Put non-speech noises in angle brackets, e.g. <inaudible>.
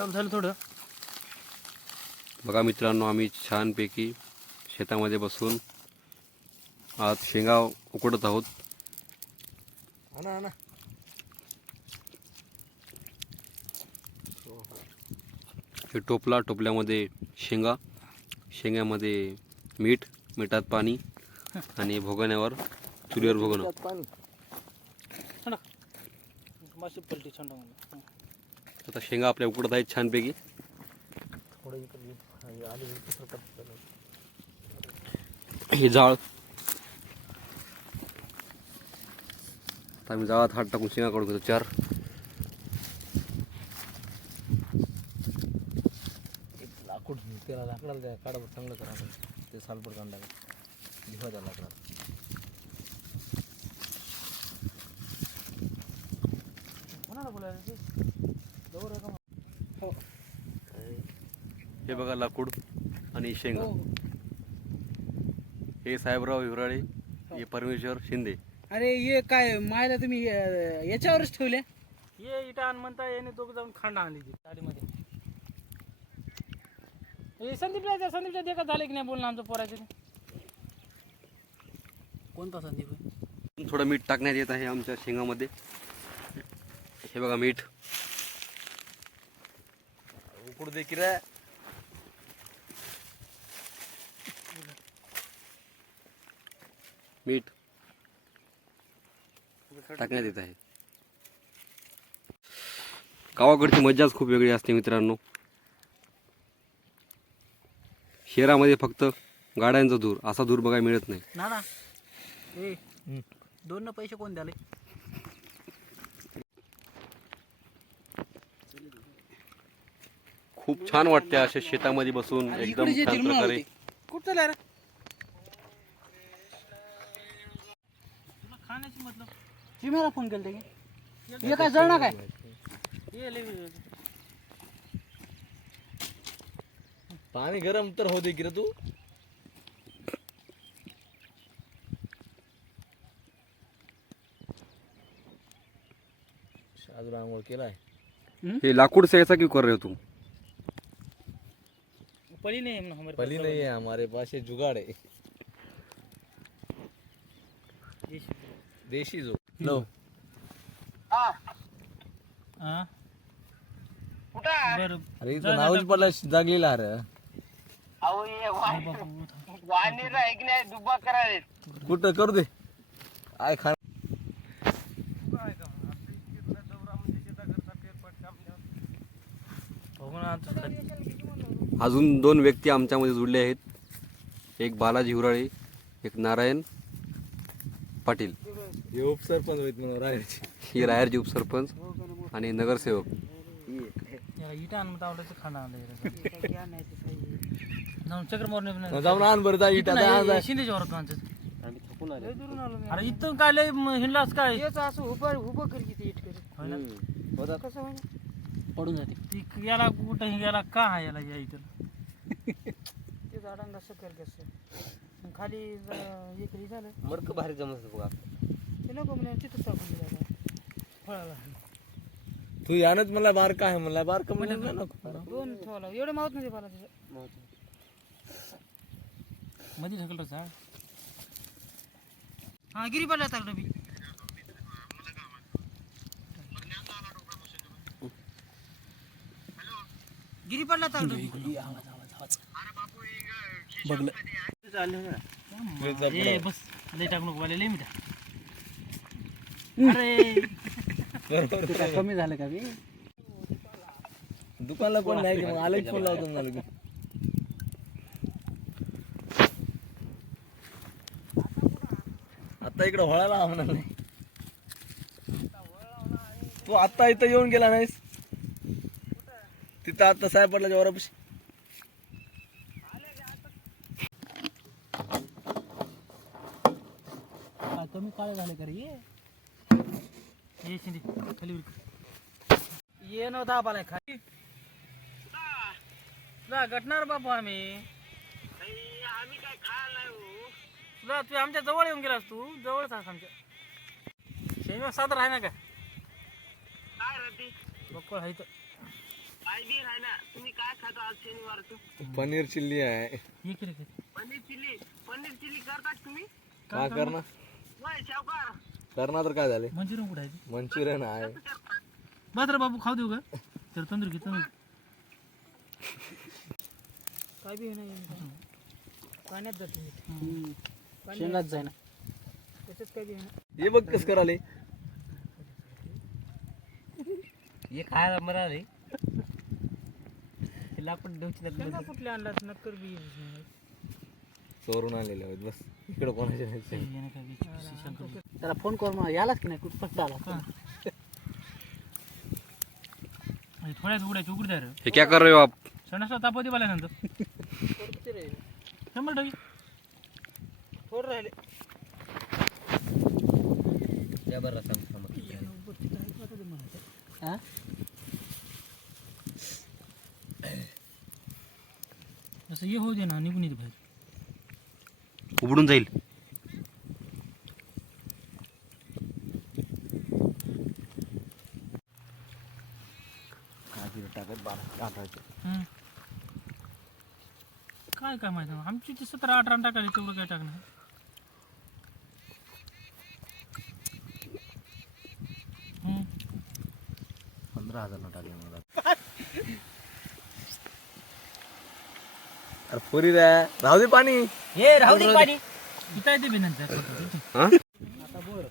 खराब झालं थोडं. बघा मित्रांनो आम्ही छानपैकी शेतामध्ये बसून आज शेंगा उकडत आहोत. आणा आणा हे टोपला टोपल्यामध्ये शेंगा शेंग्यामध्ये मीठ मिठात पाणी आणि भोगण्यावर चुलीवर भोगणं. पाणी. माशी पलटी आता शेंगा आपल्या उकडत आहेत छानपैकी. थोडं हे जाळ. आता आम्ही जाळात हात टाकून शेंगा काढून घेतो चार. एक लाकूड त्याला लाकडाला द्या काढा चांगलं करा ते सालपड काढून टाका. लिहा त्या लाकडाला कोणाला बोलायला हो हे बघा लाकूड आणि शेंगा. हो. हे. साहेबराव हिवराळे हे परमेश्वर शिंदे. अरे ये काय मायला तुम्ही अं, याच्यावरच ठेवल्या? ये इटा आण म्हणता याने दोघं जाऊन खांडा आणली ती गाडीमध्ये. हे संदीपला द्या संदीपला देखा झाले की नाही बोलणं आमचं पोराचं ते. कोणता संदीप थोडं मीठ टाकण्यात येत आहे आमच्या शेंगामध्ये. हे बघा मीठ. रे मीठ टाकण्यात येत आहे गावाकडची मज्जाच खूप वेगळी असते मित्रांनो शहरामध्ये फक्त गाड्यांचा धूर असा धूर बघायला मिळत नाही ना ना ए दोन न पैसे कोण द्याले खूप छान वाटते अशा शेतामध्ये बसून एकदम छान प्रकारे. कुठं चालला रे? तुला खाण्याची मतलब चिम्याला फोन केलते की? हे काय जळणार काय? पाणी गरम तर होते की रे तू? अजून आंघोळ केलाय. ये लाकूड से ऐसा क्यों कर रहे हो पडी नाही म्हणून हमारे पली नहीं है हमारे पास ये जुगाड़ है. देशी जो लो। हा। बरं। अरे इथं नावच पडला जागलेला अरे कुठं? करू दे. आय खा बघून खाली. अजून दोन व्यक्ती आमच्यामध्ये जुळले आहेत. एक बालाजी हुराळे एक नारायण पाटील. हे उपसरपंच होईत म्हणून राहायचे. ही रायरचे उपसरपंच आणि नगरसेवक. <laughs> जाऊन आण बरं जा इटा जा, अरे इथून काय हिंडलास काय? हेच असं उभं उभं कर किती इट कर? कसं पडून जाते. ती याला कुठं याला का आहे याला या इथं? ते झाडांना असं कर कसं खाली ज- हे केली झालं. मडकं भारी जमत बघा ते नको म्हणजे तिथं टाकून दिलं फळाला. तू यानच मला बारका आहे मला बारका म्हणजे नको. दोन ठेवाला एवढं मावत नाही मला त्याचं मध्ये ढकल झाड हा गिरी पडला ताकडं मी गिरी पडला बस. लय टाकू नको लय मिठा. अरे. कमी झालं का मी दुकानला कोण नाही की मग? आले फोन लावतो मला. आता इकडे वळायला म्हणा नाही तू आता इथं येऊन गेला नाहीस? तिथं आता साहेब पडला जेवढा काय कमी काळे झाले का रे? ये. शिंदे खाली उरक. ये न दाबालाय खाली तुला गटणार बापू आम्ही. तुला तू आमच्या जवळ येऊन गेलास तू जवळच आहेस आमच्या. शनिवार सादर आहे ना का? बक्कळ आहे इथं पनीर चिल्ली आहे. एक रे का? करणार? करणार तर काय झाले? मंचुरियन कुठं आहे मंचुरियन आहे बस रे बाबू खाऊ देऊ का? तर तंदूर घे तंदूर. काय बी नाही पाण्यात जाते शेंगात जाय ना. त्याच्यात काय बी हे बघ कस कराले. हे खायला मरा रे लाकूड देऊची शेंगा कुठल्या आणलात नक्कर बी चोरून आलेले आहेत बस. इकडे कोणाच्या नाही त्याला फोन कर मग यालाच की नाही कुठं आला थोड्याच उघडायची उघड रे. हे क्या कर रहे हो आप? तापवते मला नंतर. शंभर टक्के. थोडं राहिले. या बरं सांग असं ये होऊ दे ना निघून येते बाहेर उघडून जाईल टाकत बारा आठाचे हम्म. काय काय माहिती मग? आमची ती सतरा अठरा टाकायला तेवढं काय टाकणार हम्म. पंधरा हजार न टाकले मला <laughs> अरे पुरी रे राहू दे पाणी. हे राहू दे पाणी. इथं येते बी नंतर. हा? बोर